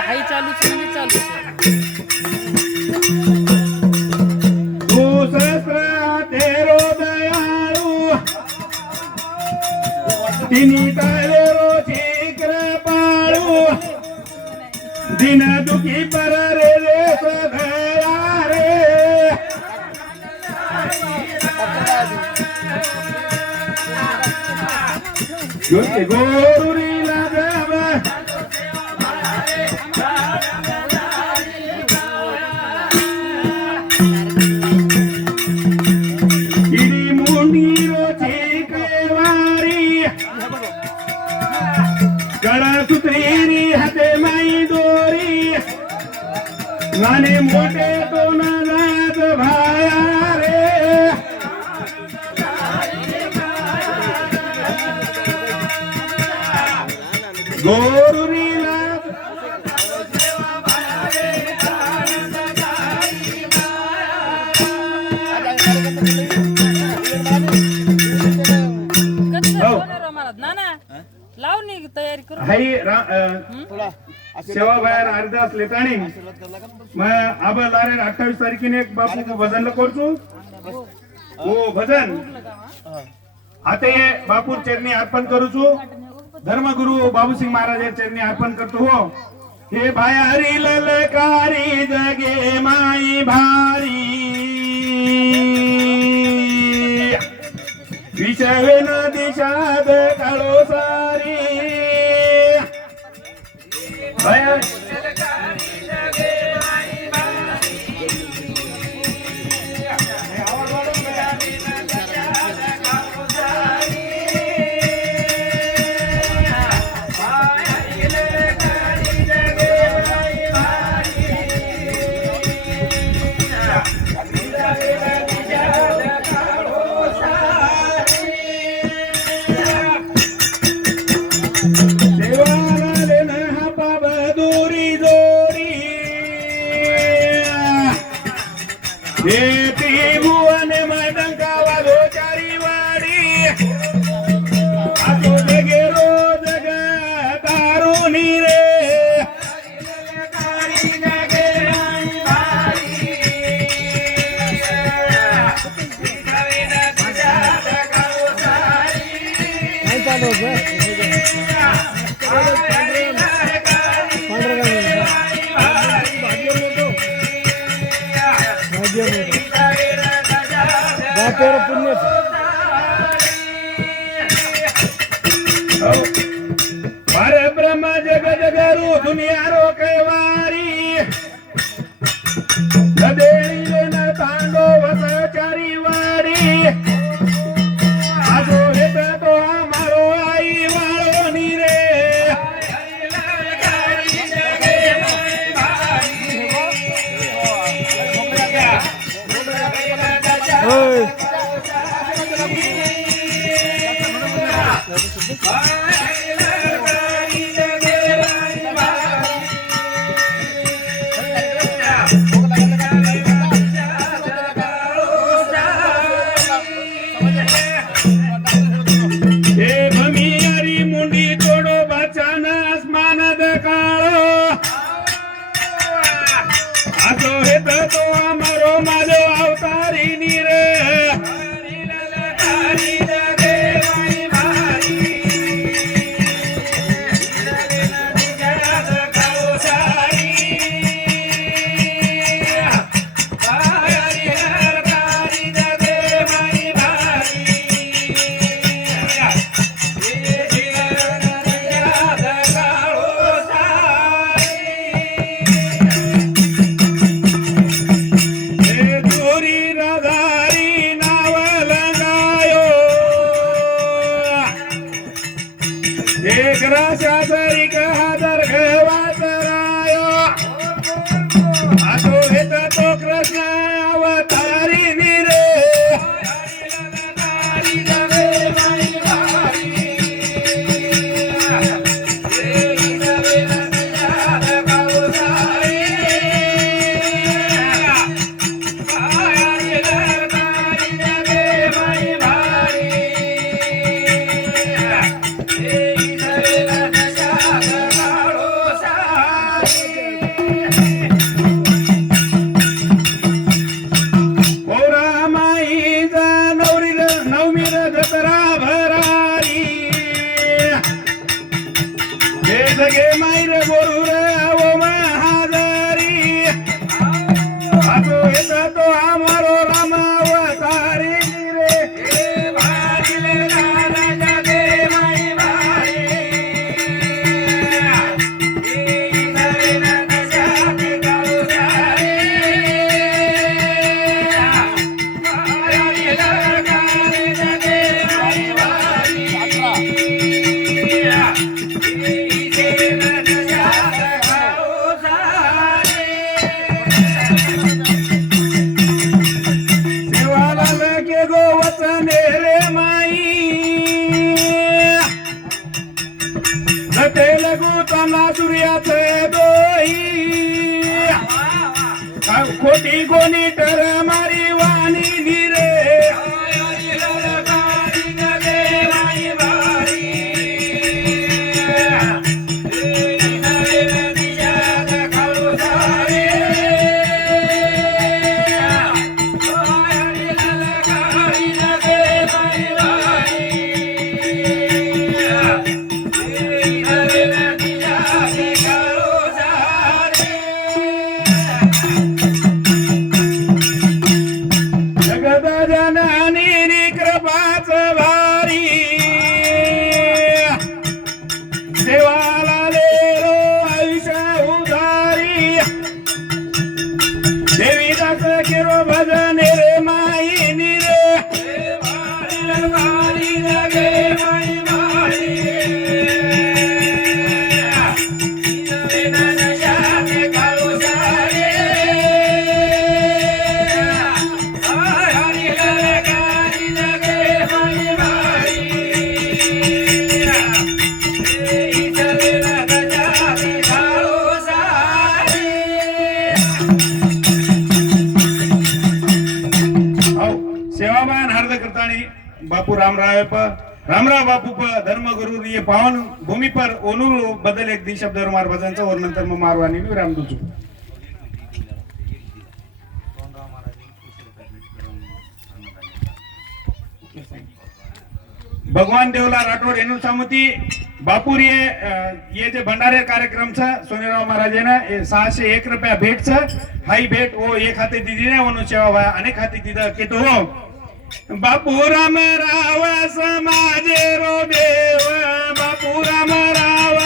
High ચાલુ છે ને ચાલુ છે દિની તારે રોજી કૃપાળું દિન દુખી પર રે રે સધરા રે ગોરુરી ખૂટે તો નાથ ભાયા રે. ગો हरिदास लेताणी मग आबा लारे अठ्ठावीस तारखेने एक बापू भजन करतो हो भजन. आता हे चरणी अर्पण करूचू. धर्मगुरु बाबूसिंग महाराज चरणी अर्पण करतो. हो. हे भायारी ललकारी जगे माई भारी. विषवेन दिशाद काळो सारी हे जटे लगू तना सूर्याचे दोही खोटी गोनी टर मारी वाणी दास किरो भजन रे बापू रामराव प रामराव बापू प धर्मगुरु ये पावन भूमी पर ओनूर बदल एक दी शब्द मार भजनचा और नंतर मग मारवानी विराम दुचू भगवान देवला राठोड येणू सामती बापूर ये अ, ये जे भंडारे कार्यक्रम छ सोनेराव महाराजेनं हे सहाशे एक रुपया भेट छ हाई भेट ओ एक हाती दिदी ने वनु सेवा भाया अनेक हाती दिदा बापूराम राव समाजे रो देव. बापूराम राव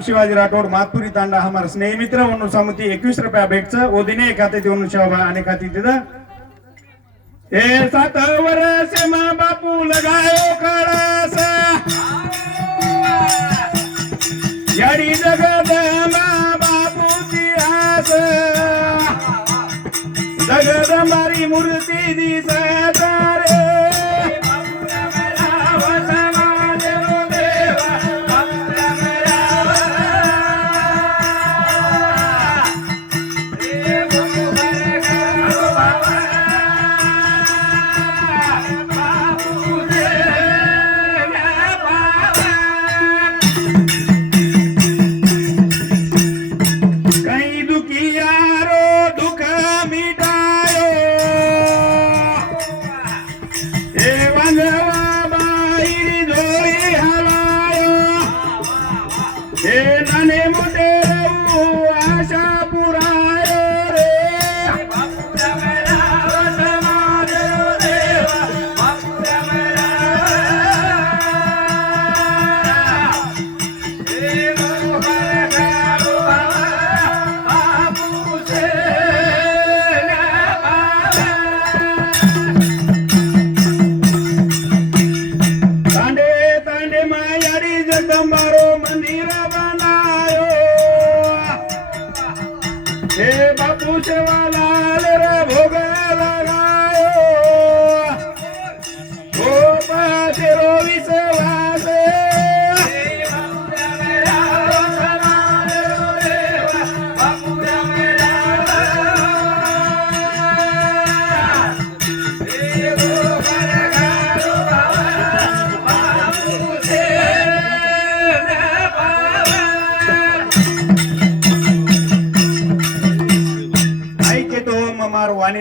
सामळन शिवाजी राठोड मातपुरी तांडा हमार स्नेहमित्र म्हणून समिती एकवीस रुपया भेटच ओदिने एक हाती देऊन शेवा अनेक हाती तिथं हे सात वर्ष मा बापू लगायो कळस याडी बापू बापूची आस। मारी मूर्ती दिसा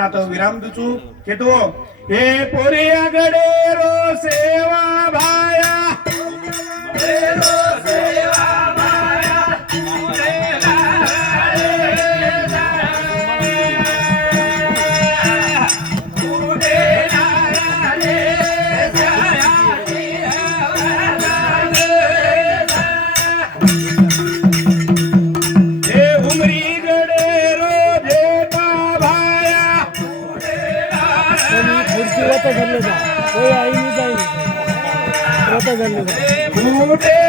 ममार वाणी नाथ विराम दुचू केतो हे पोरी आगडे रो सेवा खुर्ची होतं धरले जा होय आई मी जाईल होतं धरले जा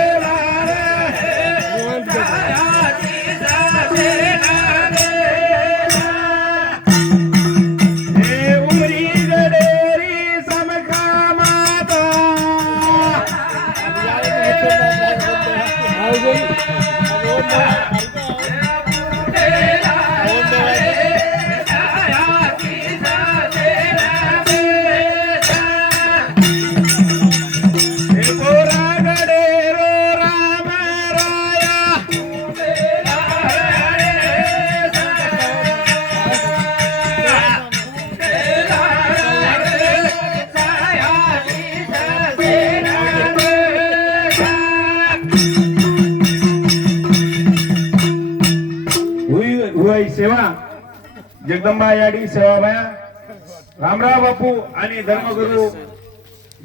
सेवा. जगदंबा याडी सेवाबाया रामराव बापू आणि धर्मगुरु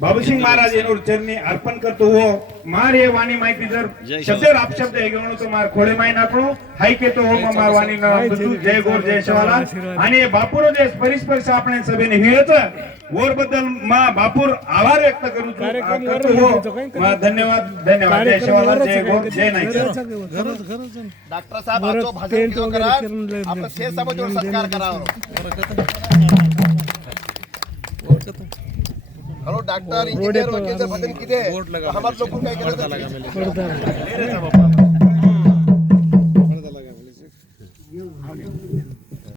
बाबूसिंग महाराज येनूर चरणी अर्पण करतो हो. मार ये वाणी माहिती जर. शब्द अपशब्द हे घेऊन तो मार खोडे माही नाकडो हाय केतो हो मार वाणी जय गोर जय शिवाला. आणि बापूर देश परिस्पर्श आपण सभेने हिळत बद्दल मा बापूर आभार व्यक्त करू करतो हो. मा धन्यवाद धन्यवाद. जय शिवाला जय गोर जय नाही डॉक्टर साहेब बरं, आजो भाषण करा समाजावर सत्कार करावा. हॅलो डॉक्टर इंजिनियर वकील भजन किती आहे? हमारे लोग काय करत पडदा.